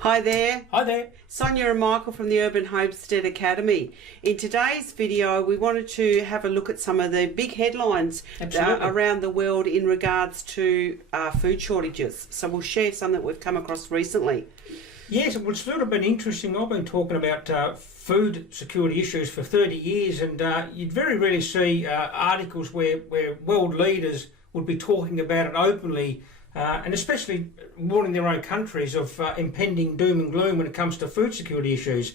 Hi there. Hi there. Sonia and Michael from the Urban Homestead Academy. In today's video, we wanted to have a look at some of the big headlines around the world in regards to food shortages. So we'll share some that we've come across recently. Yes, it's sort of been interesting. I've been talking about food security issues for 30 years, and you'd very rarely see articles where world leaders would be talking about it openly, and especially warning their own countries of impending doom and gloom when it comes to food security issues.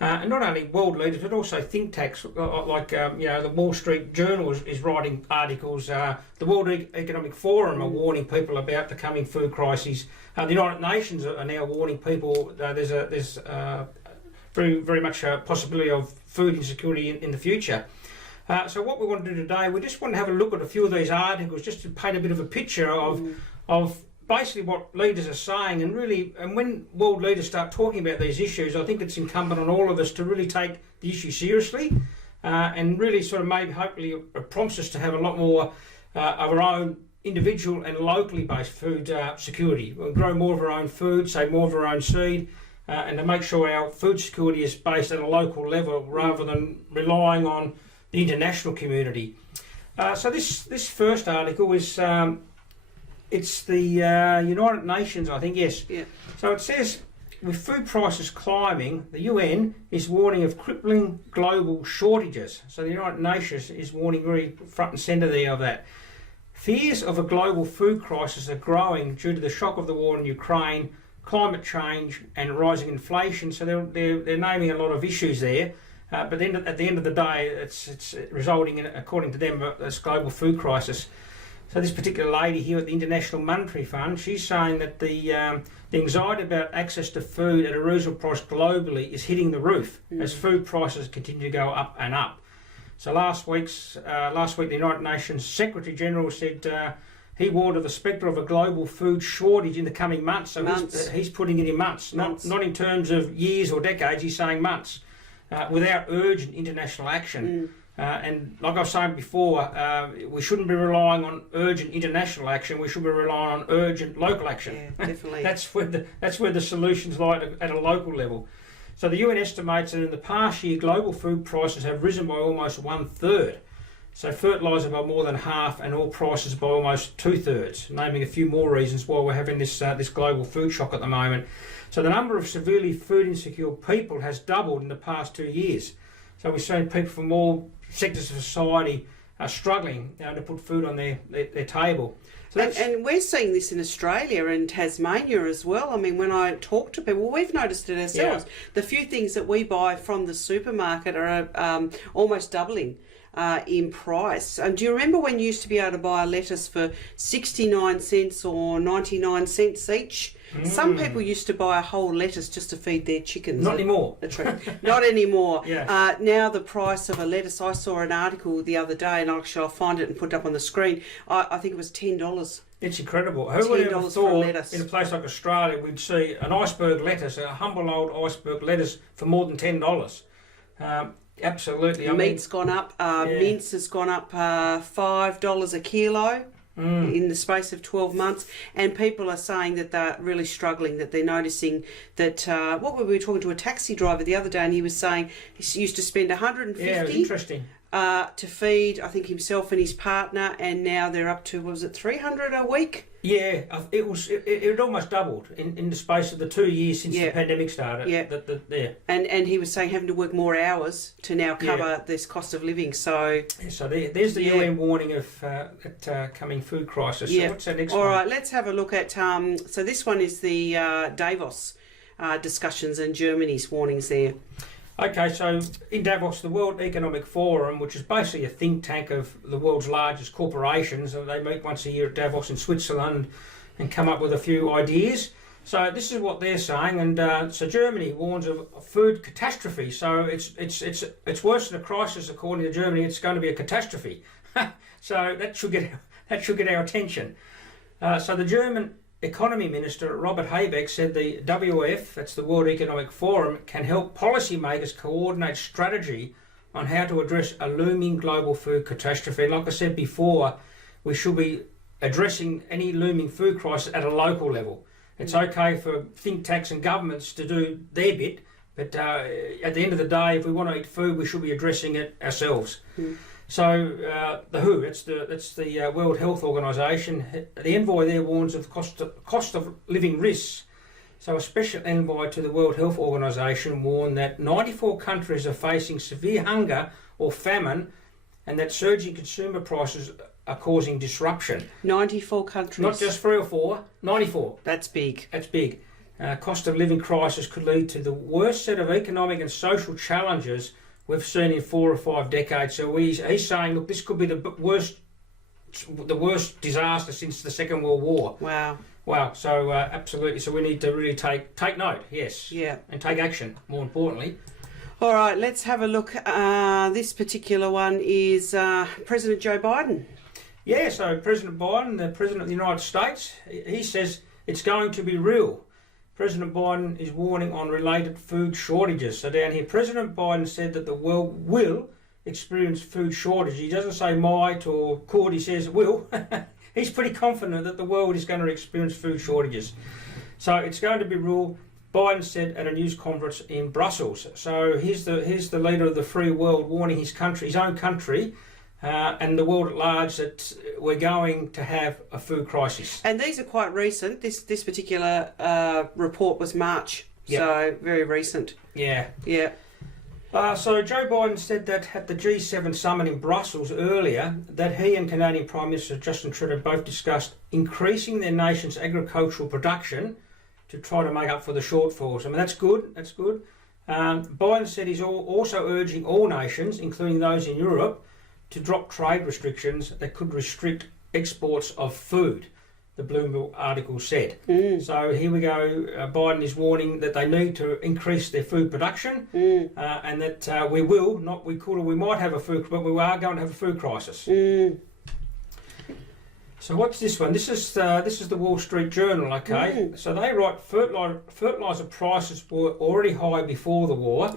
And not only world leaders, but also think tanks like the Wall Street Journal is writing articles. The World Economic Forum are warning people about the coming food crises. The United Nations are now warning people there's very much a possibility of food insecurity in the future. So what we want to do today, we just want to have a look at a few of these articles just to paint a bit of a picture of basically what leaders are saying, and when world leaders start talking about these issues, I think it's incumbent on all of us to really take the issue seriously, and really sort of maybe hopefully it prompts us to have a lot more of our own individual and locally based food security. We'll grow more of our own food, save more of our own seed, and to make sure our food security is based at a local level rather than relying on the international community. So this first article is it's the United Nations, I think, yes. Yeah. So it says, with food prices climbing, the UN is warning of crippling global shortages. So the United Nations is warning very front and centre there of that. Fears of a global food crisis are growing due to the shock of the war in Ukraine, climate change and rising inflation. So they're naming a lot of issues there. But then at the end of the day, it's resulting in, according to them, this global food crisis. So this particular lady here at the International Monetary Fund, she's saying that the anxiety about access to food at a reasonable price globally is hitting the roof as food prices continue to go up and up. So last week the United Nations Secretary General said he warned of the spectre of a global food shortage in the coming months. So he's putting it in months. Not in terms of years or decades, he's saying months, without urgent international action. And like I was saying before, we shouldn't be relying on urgent international action. We should be relying on urgent local action. Yeah, definitely. That's where the solutions lie at a local level. So the UN estimates that in the past year, global food prices have risen by almost 1/3. So fertiliser by more than half, and oil prices by almost 2/3. Naming a few more reasons why we're having this global food shock at the moment. So the number of severely food insecure people has doubled in the past 2 years. So we've seen people from all sectors of society are struggling to put food on their table. So and we're seeing this in Australia and Tasmania as well. I mean, when I talk to people, we've noticed it ourselves. Yeah. The few things that we buy from the supermarket are almost doubling in price. And do you remember when you used to be able to buy a lettuce for 69 cents or 99 cents each? Some people used to buy a whole lettuce just to feed their chickens. Not anymore. That's right. Not anymore. Yeah. Now the price of a lettuce, I saw an article the other day, and actually I'll find it and put it up on the screen. I think it was $10. It's incredible. Who would have thought in a place like Australia we'd see an iceberg lettuce, a humble old iceberg lettuce, for more than $10? Absolutely. Meat's gone up. Mince has gone up $5 a kilo. In the space of 12 months, and people are saying that they're really struggling, that they're noticing that what were we talking to a taxi driver the other day, and he was saying he used to spend $150 to feed, I think, himself and his partner, and now they're up to, was it $300 a week? Yeah, it almost doubled in the space of the 2 years since the pandemic started. Yeah. And he was saying having to work more hours to now cover this cost of living. So there's the UN warning of that coming food crisis. So what's that next one? All right, let's have a look at, so this one is the Davos discussions and Germany's warnings there. Okay, so in Davos, the World Economic Forum, which is basically a think tank of the world's largest corporations, they meet once a year at Davos in Switzerland and come up with a few ideas. So this is what they're saying, and so Germany warns of a food catastrophe. So it's worse than a crisis, according to Germany. It's going to be a catastrophe. So that should get our attention. So the German Economy Minister Robert Habeck said the WEF, that's the World Economic Forum, can help policymakers coordinate strategy on how to address a looming global food catastrophe. Like I said before, we should be addressing any looming food crisis at a local level. It's okay for think tanks and governments to do their bit, but at the end of the day, if we want to eat food, we should be addressing it ourselves. So the WHO, that's the World Health Organization, the envoy there warns of cost of living risks. So a special envoy to the World Health Organization warned that 94 countries are facing severe hunger or famine, and that surging consumer prices are causing disruption. 94 countries. Not just 3 or 4, 94. That's big. That's big. Cost of living crisis could lead to the worst set of economic and social challenges we've seen in 4 or 5 decades. So he's saying, look, this could be the worst disaster since the Second World War. Wow. So absolutely. So we need to really take note. Yes. Yeah. And take action. More importantly. All right. Let's have a look. This particular one is President Joe Biden. Yeah. So President Biden, the President of the United States, he says it's going to be real. President Biden is warning on related food shortages. So down here, President Biden said that the world will experience food shortage. He doesn't say might or could, he says will. He's pretty confident that the world is going to experience food shortages. So it's going to be real, Biden said at a news conference in Brussels. So here's the leader of the free world warning his own country, and the world at large that we're going to have a food crisis. And these are quite recent. This particular report was March, so very recent. Yeah. So Joe Biden said that at the G7 summit in Brussels earlier that he and Canadian Prime Minister Justin Trudeau both discussed increasing their nation's agricultural production to try to make up for the shortfalls. I mean, that's good. Biden said he's also urging all nations, including those in Europe, to drop trade restrictions that could restrict exports of food, the Bloomberg article said. So here we go. Biden is warning that they need to increase their food production, and that we might have a food, but we are going to have a food crisis. So what's this one? This is the Wall Street Journal. Okay, so they write fertilizer prices were already high before the war.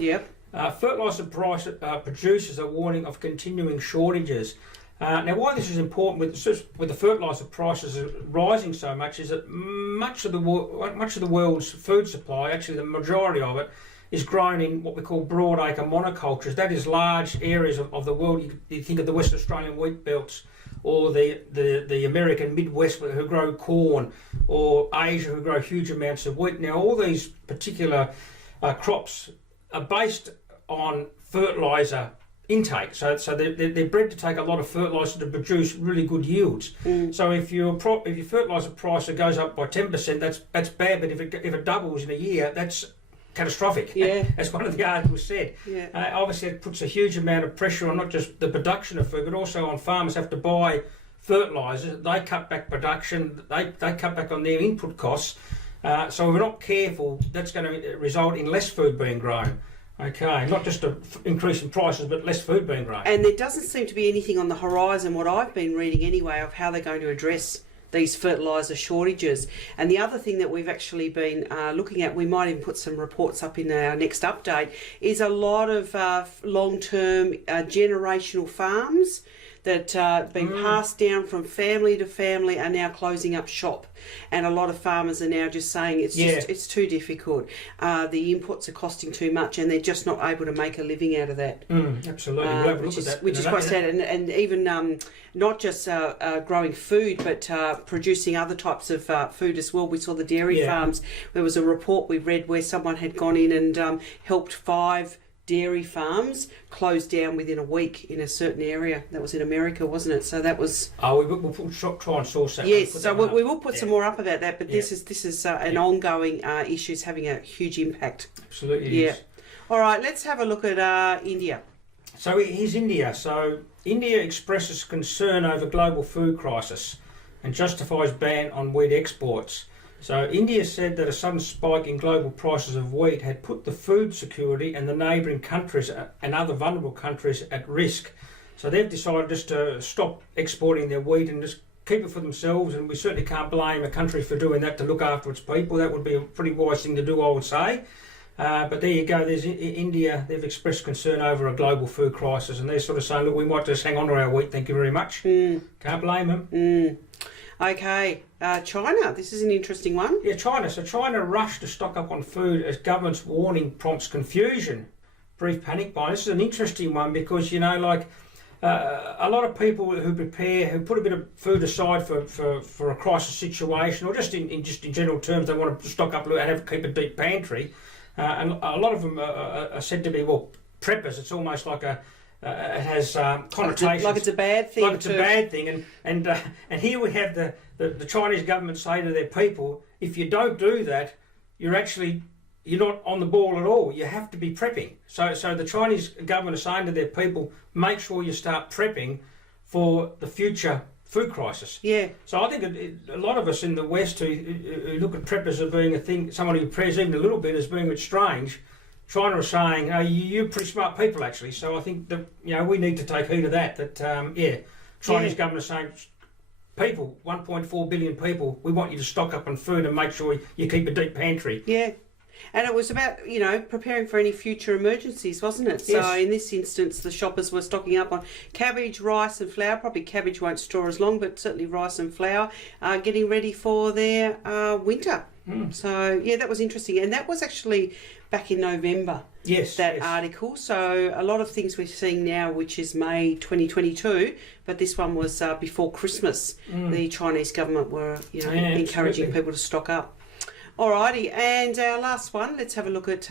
Fertiliser producers are warning of continuing shortages. Now, why this is important with the fertiliser prices rising so much is that much of the world's food supply, actually the majority of it, is grown in what we call broadacre monocultures. That is large areas of the world. You think of the West Australian wheat belts, or the American Midwest who grow corn, or Asia who grow huge amounts of wheat. Now, all these particular crops are based on fertiliser intake, so they're bred to take a lot of fertiliser to produce really good yields. So if your fertiliser price goes up by 10%, that's bad. But if it doubles in a year, that's catastrophic. As one of the articles said. Obviously, it puts a huge amount of pressure on not just the production of food, but also on farmers have to buy fertiliser. They cut back production. They cut back on their input costs. So if we're not careful, that's going to result in less food being grown. Okay, not just an increase in prices, but less food being grown. And there doesn't seem to be anything on the horizon, what I've been reading anyway, of how they're going to address these fertiliser shortages. And the other thing that we've actually been looking at, we might even put some reports up in our next update, is a lot of long-term generational farms that been passed down from family to family are now closing up shop, and a lot of farmers are now just saying it's too difficult. The inputs are costing too much, and they're just not able to make a living out of that. Absolutely, which is quite sad. And even not just growing food, but producing other types of food as well. We saw the dairy farms. There was a report we read where someone had gone in and helped 5 dairy farms closed down within a week in a certain area. That was in America, wasn't it? So that was. We'll try and source that. Yes, so we will put some more up about that. But this is an ongoing issue, is having a huge impact. Absolutely. Yes. All right, let's have a look at India. So here's India. So India expresses concern over global food crisis and justifies ban on wheat exports. So India said that a sudden spike in global prices of wheat had put the food security and the neighbouring countries and other vulnerable countries at risk. So they've decided just to stop exporting their wheat and just keep it for themselves, and we certainly can't blame a country for doing that, to look after its people. That would be a pretty wise thing to do, I would say. But there you go, there's India. They've expressed concern over a global food crisis, and they're sort of saying, look, we might just hang on to our wheat, thank you very much. Can't blame them. Okay, China. This is an interesting one. Yeah, China. So China rushed to stock up on food as government's warning prompts confusion. Brief panic buying. This is an interesting one because, you know, like a lot of people who put a bit of food aside for a crisis situation, or just in general terms, they want to stock up and keep a deep pantry. And a lot of them are said to be, well, preppers. It's almost like it has connotations like it's a bad thing. Like it's a bad thing, and here we have the Chinese government say to their people, if you don't do that, you're not on the ball at all. You have to be prepping. So the Chinese government is saying to their people, make sure you start prepping for the future food crisis. Yeah. So I think a lot of us in the West who look at preppers as being a thing, someone who prepares even a little bit as being a bit strange. China is saying, you're pretty smart people actually. So I think that, you know, we need to take heed of that. Chinese government is saying, people, 1.4 billion people, we want you to stock up on food and make sure you keep a deep pantry. Yeah. And it was about, you know, preparing for any future emergencies, wasn't it? Yes. So in this instance, the shoppers were stocking up on cabbage, rice and flour. Probably cabbage won't store as long, but certainly rice and flour, getting ready for their winter. So, yeah, that was interesting. And that was actually back in November, that article. So a lot of things we're seeing now, which is May 2022, but this one was before Christmas. The Chinese government were, you know, encouraging people to stock up. Alrighty, and our last one, let's have a look at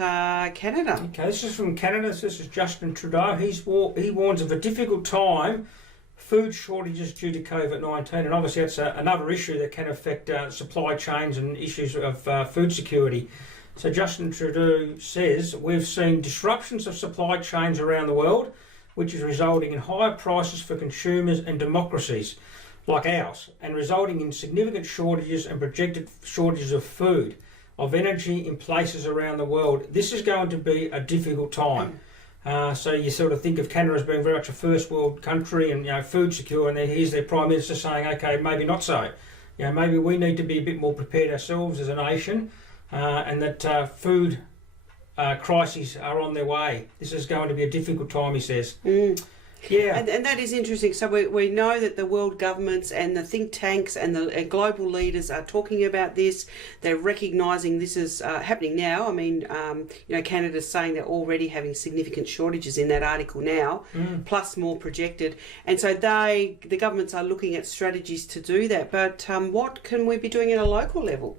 Canada. Okay, this is from Canada. This is Justin Trudeau. He warns of a difficult time, food shortages due to COVID-19, and obviously that's another issue that can affect supply chains and issues of food security. So Justin Trudeau says, we've seen disruptions of supply chains around the world, which is resulting in higher prices for consumers and democracies like ours, and resulting in significant shortages and projected shortages of food, of energy in places around the world. This is going to be a difficult time. So you sort of think of Canada as being very much a first world country and, you know, food secure, and then here's their Prime Minister saying, okay, maybe not so. You know, maybe we need to be a bit more prepared ourselves as a nation, and that food crises are on their way. This is going to be a difficult time, he says. Yeah, and that is interesting. So we know that the world governments and the think tanks and the global leaders are talking about this. They're recognising this is happening now. I mean, you know, Canada's saying they're already having significant shortages in that article now, plus more projected. And so the governments are looking at strategies to do that. But what can we be doing at a local level?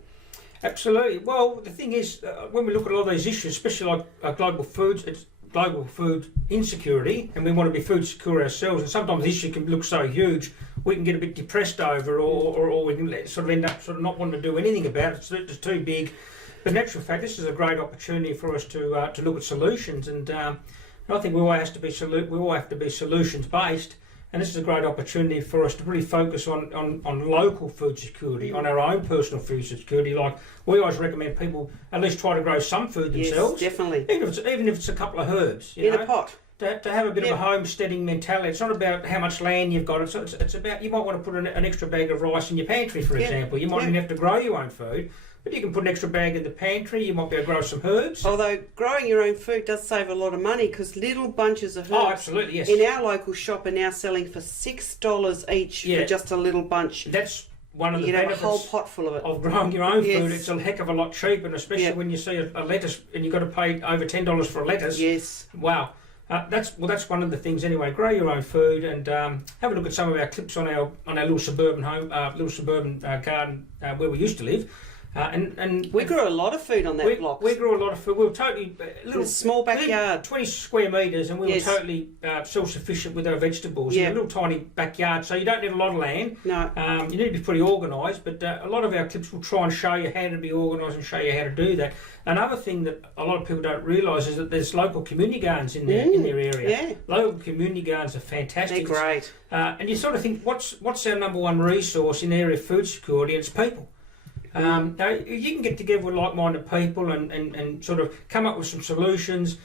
Absolutely. Well, the thing is, when we look at all these issues, especially like global food insecurity, and we want to be food secure ourselves, and sometimes the issue can look so huge we can get a bit depressed over, or we can sort of end up sort of not wanting to do anything about it. It's too big. But in actual fact, this is a great opportunity for us to look at solutions, and I think we all have to be solutions based. And this is a great opportunity for us to really focus on local food security, on our own personal food security. Like, we always recommend people at least try to grow some food themselves. Yes, definitely. Even if it's a couple of herbs. In a pot. To have a bit of a homesteading mentality. It's not about how much land you've got. It's about, you might want to put an extra bag of rice in your pantry, for example. You might even have to grow your own food. But you can put an extra bag in the pantry. You might be able to grow some herbs. Although growing your own food does save a lot of money, because little bunches of herbs absolutely, yes. in our local shop are now selling for $6 each for just a little bunch. That's one of the benefits. benefits have a whole pot full of it. Of growing your own food. It's a heck of a lot cheaper, and especially when you see a lettuce and you've got to pay over $10 for a lettuce. Yes. Wow. That's one of the things anyway. Grow your own food, and have a look at some of our clips on our little suburban garden where we used to live. And we grew a lot of food on that block. We grew a lot of food. We were totally little small backyard, 20 square metres, and we were totally self-sufficient with our vegetables. In a little tiny backyard, so you don't need a lot of land. No, you need to be pretty organised. But a lot of our clips will try and show you how to be organised and show you how to do that. Another thing that a lot of people don't realise is that there's local community gardens in their area. Yeah. Local community gardens are fantastic. They're great. And you sort of think, what's our number one resource in the area of food security? And it's people. Now, you can get together with like-minded people and sort of come up with some solutions.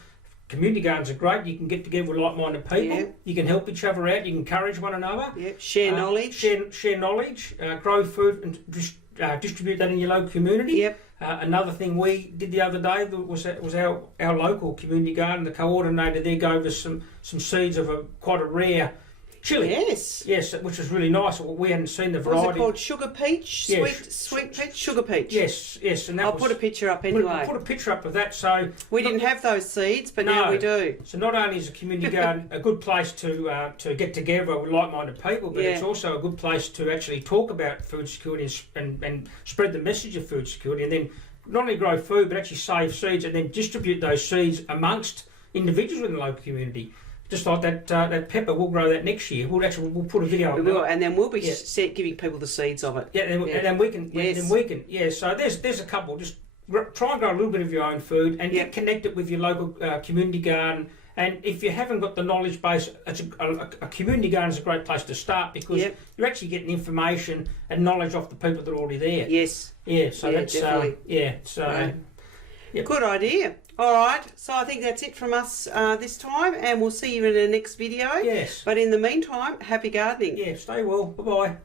Community gardens are great. You can get together with like-minded people. Yeah. You can help each other out. You can encourage one another. Yeah. Share knowledge. Share knowledge. Grow food and distribute that in your local community. Yep. Another thing we did the other day was our local community garden. The coordinator there gave us some seeds of quite a rare chili. Yes. Yes, which was really nice. We hadn't seen the What variety. was it called? Sugar peach? Yes. Sweet peach? Sugar peach. Yes, and that I'll put a picture up anyway. I'll put a picture up of that. So we didn't have those seeds, but now we do. So not only is a community garden a good place to get together with like-minded people, but it's also a good place to actually talk about food security and spread the message of food security, and then not only grow food but actually save seeds and then distribute those seeds amongst individuals in the local community. Just like that pepper, we'll grow that next year. We'll put a video. We will, and then we'll be giving people the seeds of it. Yeah, and then we can. Yeah, so there's a couple. Just try and grow a little bit of your own food and get connected with your local community garden. And if you haven't got the knowledge base, a community garden is a great place to start because you're actually getting information and knowledge off the people that are already there. Yes. Yeah. So that's definitely. Good idea. All right, so I think that's it from us this time, and we'll see you in the next video. Yes. But in the meantime, happy gardening. Yeah, stay well. Bye-bye.